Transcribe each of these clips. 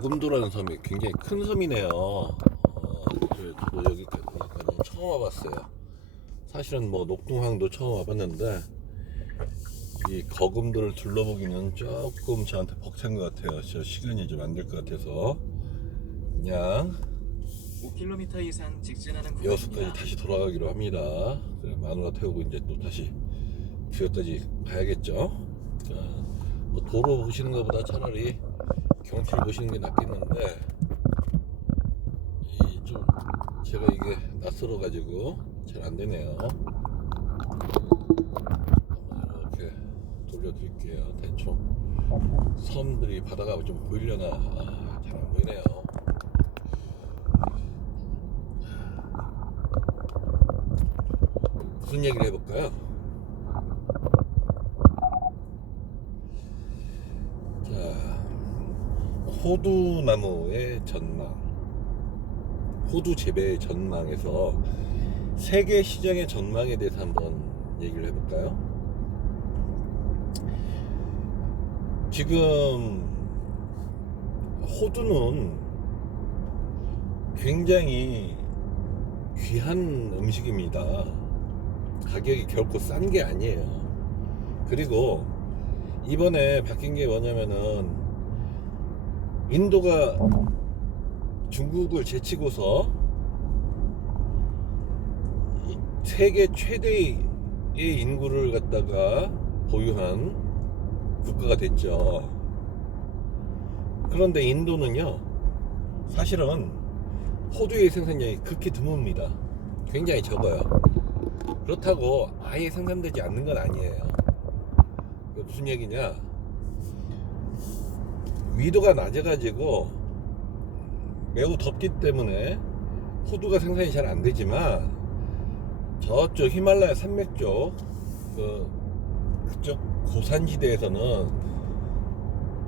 거금도라는 섬이 굉장히 큰 섬이네요. 저도 여기까지 처음 와봤어요. 사실은 뭐 녹동항도 처음 와봤는데 이 거금도를 둘러보기는 조금 저한테 벅찬 것 같아요. 저 시간이 좀 안 될 것 같아서 그냥 5km 이상 직진하는 여수까지 구간입니다. 다시 돌아가기로 합니다. 마누라 태우고 이제 또 다시 주역까지 가야겠죠. 자, 뭐 도로 보시는 것보다 차라리 경치를 보시는 게 낫겠는데 좀 제가 이게 낯설어 가지고 잘 안 되네요. 이렇게 돌려드릴게요. 대충 섬들이 바다가 좀 보이려나 잘 안 보이네요. 무슨 얘기를 해볼까요? 자, 호두나무의 전망, 호두 재배의 전망에서 세계 시장의 전망에 대해서 한번 얘기를 해볼까요? 지금 호두는 굉장히 귀한 음식입니다. 가격이 결코 싼 게 아니에요. 그리고 이번에 바뀐 게 뭐냐면은 인도가 중국을 제치고서 세계 최대의 인구를 갖다가 보유한 국가가 됐죠. 그런데 인도는요, 사실은 호두의 생산량이 극히 드뭅니다. 굉장히 적어요. 그렇다고 아예 생산되지 않는 건 아니에요. 무슨 얘기냐? 위도가 낮아가지고 매우 덥기 때문에 호두가 생산이 잘 안 되지만 저쪽 히말라야 산맥 쪽 그쪽 고산지대에서는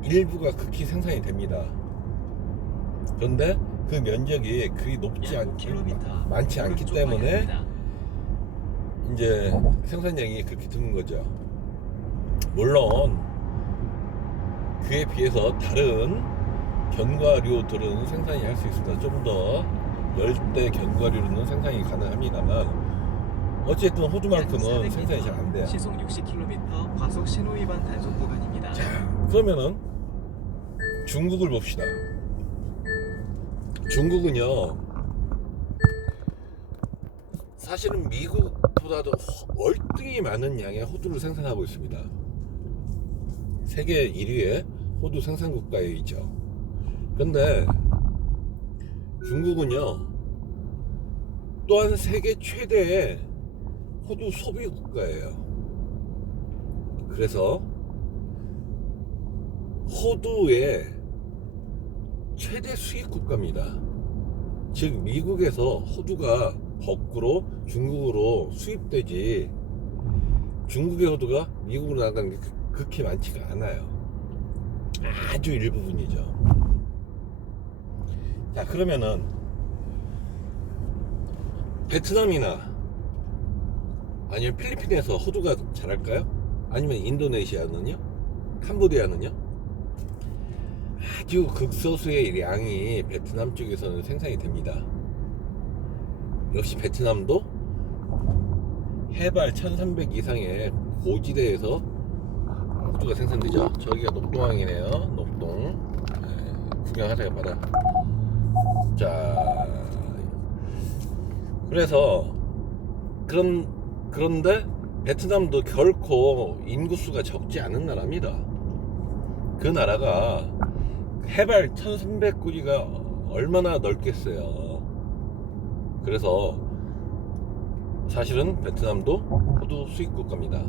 일부가 극히 생산이 됩니다. 그런데 그 면적이 그리 높지 많지 않기 때문에 이제 생산량이 그렇게 드문 거죠. 물론 그에 비해서 다른 견과류들은 생산이 할 수 있습니다. 좀 더 열대 견과류는 생산이 가능합니다만 어쨌든 호두만큼은 생산이 잘 안 돼요. 시속 60km 과속 신호 위반 단속 구간입니다. 자, 그러면은 중국을 봅시다. 중국은요, 사실은 미국보다도 월등히 많은 양의 호두를 생산하고 있습니다. 세계 1위의 호두 생산 국가에 있죠. 근데 중국은요, 또한 세계 최대의 호두 소비 국가예요. 그래서 호두의 최대 수입 국가입니다. 즉 미국에서 호두가 거꾸로 중국으로 수입되지 중국의 호두가 미국으로 나가는 게 그렇게 많지가 않아요. 아주 일부분이죠. 자, 그러면은 베트남이나 아니면 필리핀에서 호두가 자랄까요? 아니면 인도네시아는요? 캄보디아는요? 아주 극소수의 양이 베트남 쪽에서는 생산이 됩니다. 역시 베트남도 해발 1300 이상의 고지대에서 호두가 생산되죠. 저기가 녹동항이네요. 녹동. 구경하세요, 바다. 자, 그래서 그런데 베트남도 결코 인구수가 적지 않은 나라입니다. 그 나라가 해발 1300고지가 얼마나 넓겠어요. 그래서 사실은 베트남도 호두 수입 국가입니다.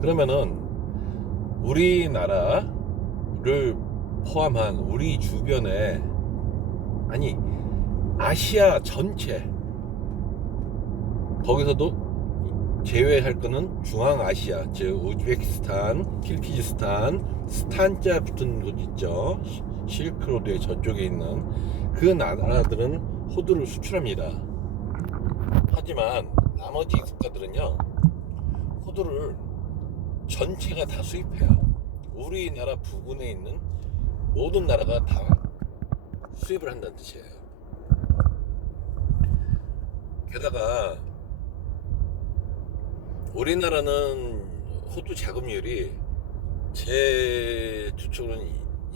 그러면은 우리나라를 포함한 우리 주변에, 아니 아시아 전체, 거기서도 제외할 거는 중앙아시아, 즉 우즈베키스탄, 키르기즈스탄, 스탄자 붙은 곳 있죠. 실크로드의 저쪽에 있는 그 나라들은 호두를 수출합니다. 하지만 나머지 국가들은요, 호두를 전체가 다 수입해요. 우리나라 부근에 있는 모든 나라가 다 수입을 한다는 뜻이에요. 게다가 우리나라는 호두 자급률이 제 추측으로는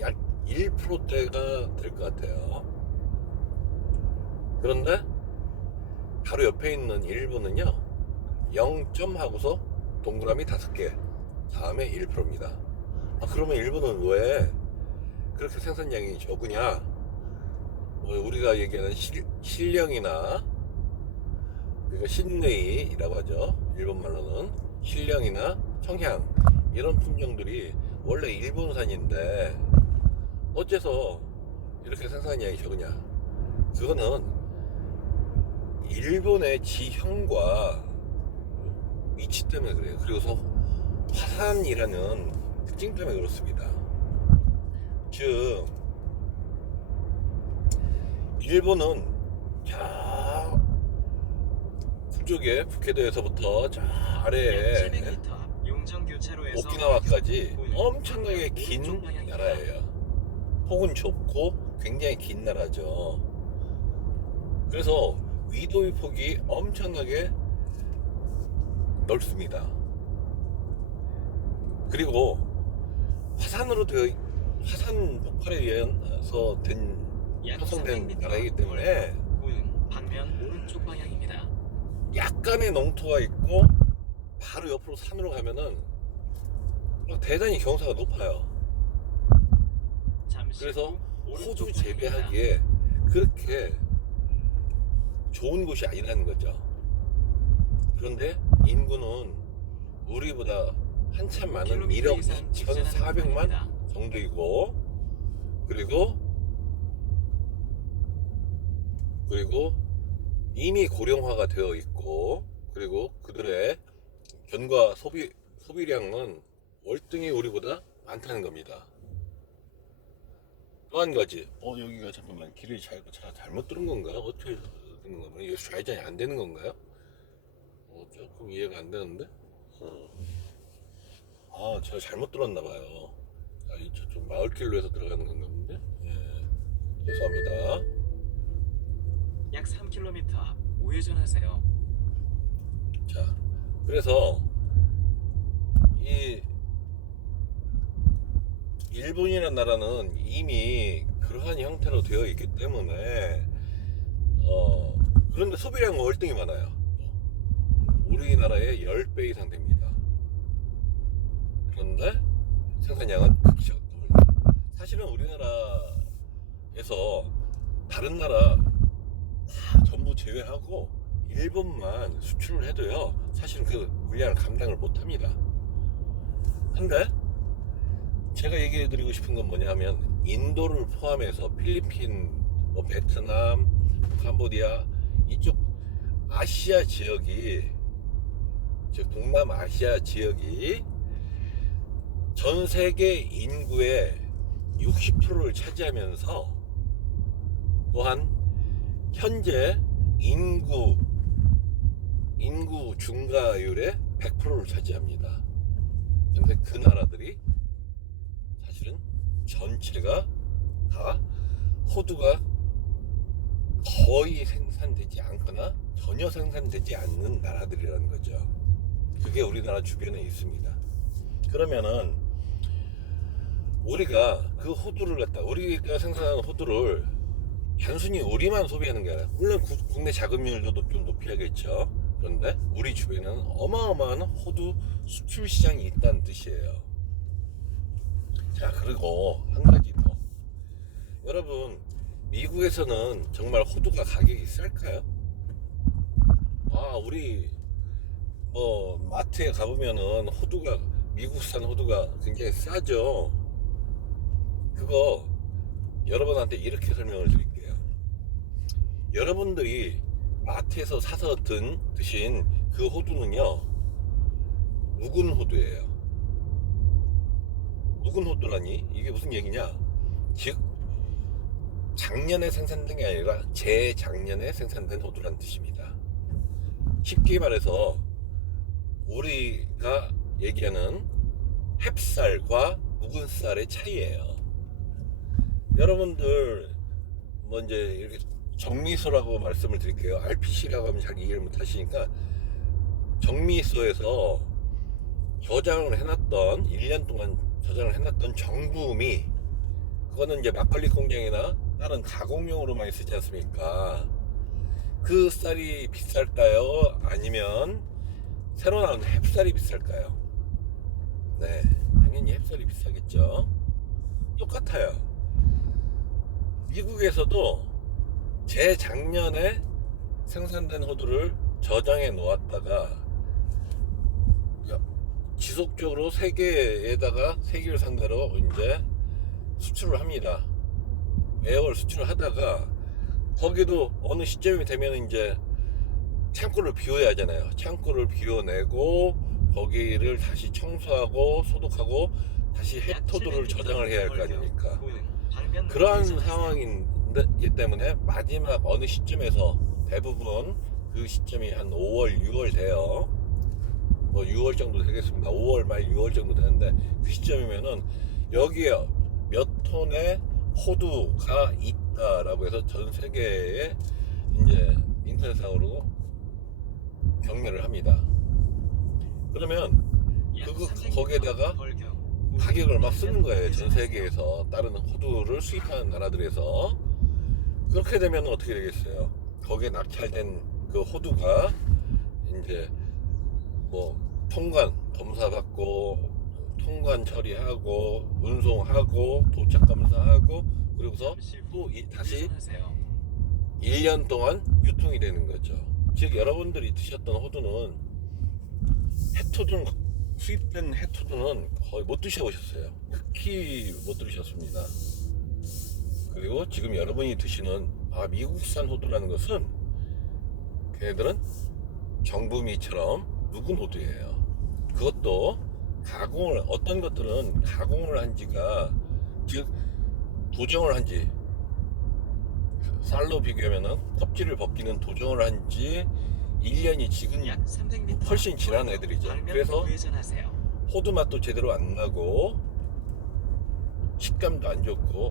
약 1%대가 될 것 같아요. 그런데 바로 옆에 있는 일본은요 0점 하고서 동그라미 5개 다음에 1%입니다. 그러면 일본은 왜 그렇게 생산량이 적으냐? 우리가 얘기하는 신령이나 그러니까 신레이라고 하죠. 일본 말로는 신령이나 청향 이런 품종들이 원래 일본산인데 어째서 이렇게 생산량이 적으냐? 그거는 일본의 지형과 위치 때문에 그래요. 그리고서 화산이라는 특징 때문에 그렇습니다. 즉 일본은 저 북쪽에 북해도에서부터 저 아래에 700m 용정교차로에서 오키나와까지 엄청나게 긴 나라예요. 폭은 좁고 굉장히 긴 나라죠. 그래서 위도의 폭이 엄청나게 넓습니다. 그리고 화산으로 되어 화산 폭발에 의해서 형성된 나라이기 때문에 반면 오른쪽 방향입니다. 약간의 농토가 있고 바로 옆으로 산으로 가면은 대단히 경사가 높아요. 그래서 호두 재배하기에 그렇게 좋은 곳이 아니라는 거죠. 그런데 인구는 우리보다 한참 많은 1억 2,400만 정도이고 그리고 이미 고령화가 되어 있고 그리고 그들의 견과 소비량은 월등히 우리보다 많다는 겁니다. 또 한 가지 여기가 잠깐만 길을 잘못 들은 건가요? 어떻게 들은 건가요? 이게 좌회전이 안 되는 건가요? 조금 이해가 안 되는데 제가 잘못 들었나 봐요. 이쪽 마을길로 해서 들어가는 건가 본데? 예, 죄송합니다. 약 3km 우회전하세요. 자, 그래서 이 일본이라는 나라는 이미 그러한 형태로 되어 있기 때문에 그런데 소비량은 월등히 많아요. 우리나라의 10배 이상 됩니다. 그런데 생산량은 극히 적습니다. 사실은 우리나라에서 다른 나라 다 전부 제외하고 일본만 수출을 해도요 사실은 그 물량을 감당을 못합니다. 근데 제가 얘기해 드리고 싶은 건 뭐냐면 인도를 포함해서 필리핀, 베트남, 캄보디아 이쪽 아시아 지역이 즉 동남아시아 지역이 전 세계 인구의 60%를 차지하면서 또한 현재 인구 증가율의 100%를 차지합니다. 근데 그 나라들이 사실은 전체가 다 호두가 거의 생산되지 않거나 전혀 생산되지 않는 나라들이라는 거죠. 그게 우리나라 주변에 있습니다. 그러면은 우리가 그 호두를 우리가 생산하는 호두를 단순히 우리만 소비하는 게 아니라 물론 국내 자급률도 좀 높여야겠죠. 그런데 우리 주변에는 어마어마한 호두 수출 시장이 있다는 뜻이에요. 자, 그리고 한 가지 더. 여러분, 미국에서는 정말 호두가 가격이 쌀까요? 우리 마트에 가보면은 미국산 호두가 굉장히 싸죠. 그거 여러분한테 이렇게 설명을 드릴게요. 여러분들이 마트에서 사서 드신 그 호두는요 묵은 호두예요. 묵은 호두라니 이게 무슨 얘기냐? 즉 작년에 생산된 게 아니라 재작년에 생산된 호두란 뜻입니다. 쉽게 말해서 우리가 얘기하는 햅쌀과 묵은 쌀의 차이예요. 여러분들 뭐 이제 이렇게 정미소라고 말씀을 드릴게요. RPC라고 하면 잘 이해를 못 하시니까, 정미소에서 저장을 해놨던 1년 동안 저장을 해놨던 정부음이, 그거는 이제 막걸리 공장이나 다른 가공용으로 많이 쓰지 않습니까? 그 쌀이 비쌀까요? 아니면 새로 나온 햅쌀이 비쌀까요? 네, 당연히 햅쌀이 비싸겠죠. 똑같아요. 미국에서도 재작년에 생산된 호두를 저장해 놓았다가 지속적으로 세계를 상대로 이제 수출을 합니다. 매월 수출을 하다가, 거기도 어느 시점이 되면 이제 창고를 비워야 하잖아요. 창고를 비워내고 거기를 다시 청소하고 소독하고 다시 햅토두를 저장을 해야 할 거 아닙니까? 그러한 상황이기 때문에 마지막 어느 시점에서, 대부분 그 시점이 한 5월, 6월 돼요. 뭐 6월 정도 되겠습니다. 5월 말 6월 정도 되는데, 그 시점이면은 여기에 몇 톤의 호두가 있다라고 해서 전 세계에 이제 인터넷상으로 경매를 합니다. 그러면 거기에다가 가격을 막 쓰는 거예요. 전 세계에서 다른 호두를 수입하는 나라들에서. 그렇게 되면 어떻게 되겠어요? 거기에 낙찰된 그 호두가 이제 뭐 통관 검사 받고, 통관 처리하고, 운송하고, 도착 검사하고, 그리고서 또 다시 1년 동안 유통이 되는 거죠. 즉 여러분들이 드셨던 호두는, 햇호두는, 수입된 햇호두는 거의 못 드셔보셨어요. 극히 못 들으셨습니다. 그리고 지금 여러분이 드시는 미국산 호두라는 것은, 걔네들은 정부미처럼 묵은 호두예요. 그것도 가공을, 어떤 것들은 가공을 한 지가, 즉 도정을 한 지, 쌀로 비교하면은 껍질을 벗기는 도정을 한 지 1년이 지금 훨씬 지난 애들이죠. 그래서 호두 맛도 제대로 안 나고 식감도 안 좋고,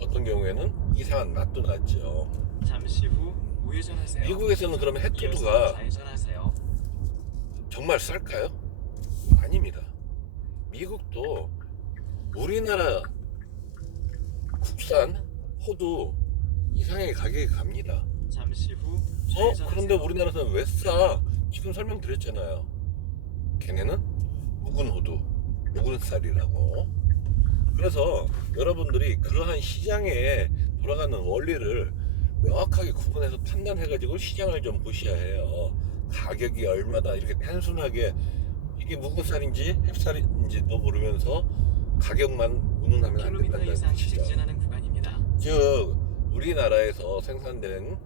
어떤 경우에는 이상한 맛도 나죠. 잠시 후 우회전하세요. 미국에서는 그러면 햇호두가 정말 쌀까요? 아닙니다. 미국도 우리나라 국산 호두 이상하게 가격이 갑니다. 잠시 후 그런데 우리나라에서는 왜 싸? 지금 설명드렸잖아요. 걔네는 묵은 호두, 묵은 쌀이라고. 그래서 여러분들이 그러한 시장에 돌아가는 원리를 명확하게 구분해서 판단해가지고 시장을 좀 보셔야 해요. 가격이 얼마다, 이렇게 단순하게 이게 묵은 쌀인지 햅쌀인지도 모르면서 가격만 운운하면 안 된다는 뜻이죠. 즉 우리나라에서 생산된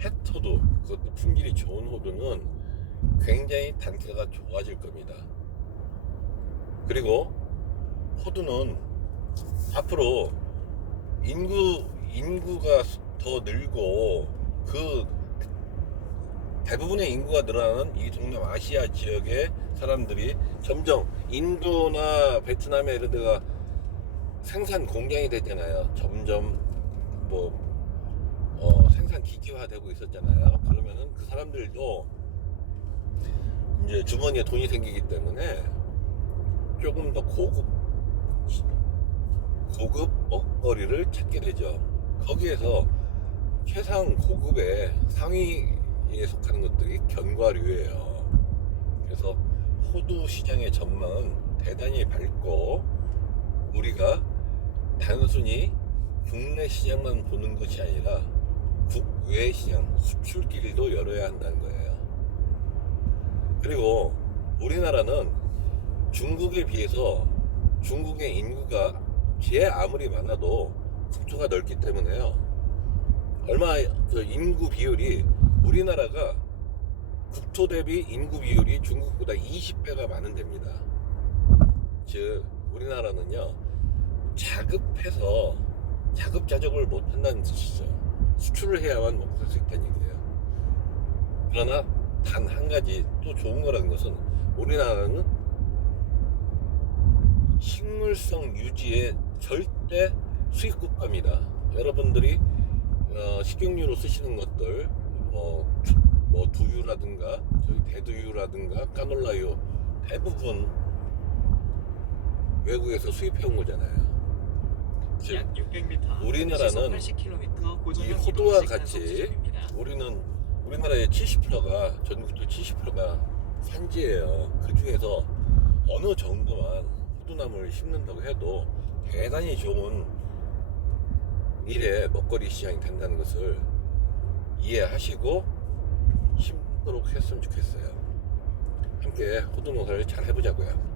햇호두, 그것도 품질이 좋은 호두는 굉장히 단가가 좋아질 겁니다. 그리고 호두는 앞으로 인구가 더 늘고, 그 대부분의 인구가 늘어나는 이 동남 아시아 지역의 사람들이 점점, 인도나 베트남에 이런 데가 생산 공장이 됐잖아요. 점점 생산 기기화되고 있었잖아요. 그러면은 그 사람들도 이제 주머니에 돈이 생기기 때문에 조금 더 고급 먹거리를 찾게 되죠. 거기에서 최상 고급의 상위에 속하는 것들이 견과류예요. 그래서 호두 시장의 전망은 대단히 밝고, 우리가 단순히 국내 시장만 보는 것이 아니라 국외 시장, 수출길도 열어야 한다는 거예요. 그리고 우리나라는 중국에 비해서, 중국의 인구가 아무리 많아도 국토가 넓기 때문에요. 그 인구 비율이, 우리나라가 국토 대비 인구 비율이 중국보다 20배가 많은 데입니다. 즉 우리나라는요, 자급해서 자급자족을 못한다는 뜻이죠. 수출을 해야만 먹고 살 수 있다는 얘기예요. 그러나 단 한 가지 또 좋은 거라는 것은, 우리나라는 식물성 유지에 절대 수입 국가입니다. 여러분들이 식용유로 쓰시는 것들 뭐 두유라든가 저희 대두유라든가 까놀라유 대부분 외국에서 수입해 온 거잖아요. 즉 약 600m. 우리나라는 이 호두와 같이 우리나라의 70%가 전국도 70%가 산지예요. 그 중에서 어느 정도만 호두나무를 심는다고 해도 대단히 좋은 미래 먹거리 시장이 된다는 것을 이해하시고 심도록 했으면 좋겠어요. 함께 호두 농사를 잘 해보자고요.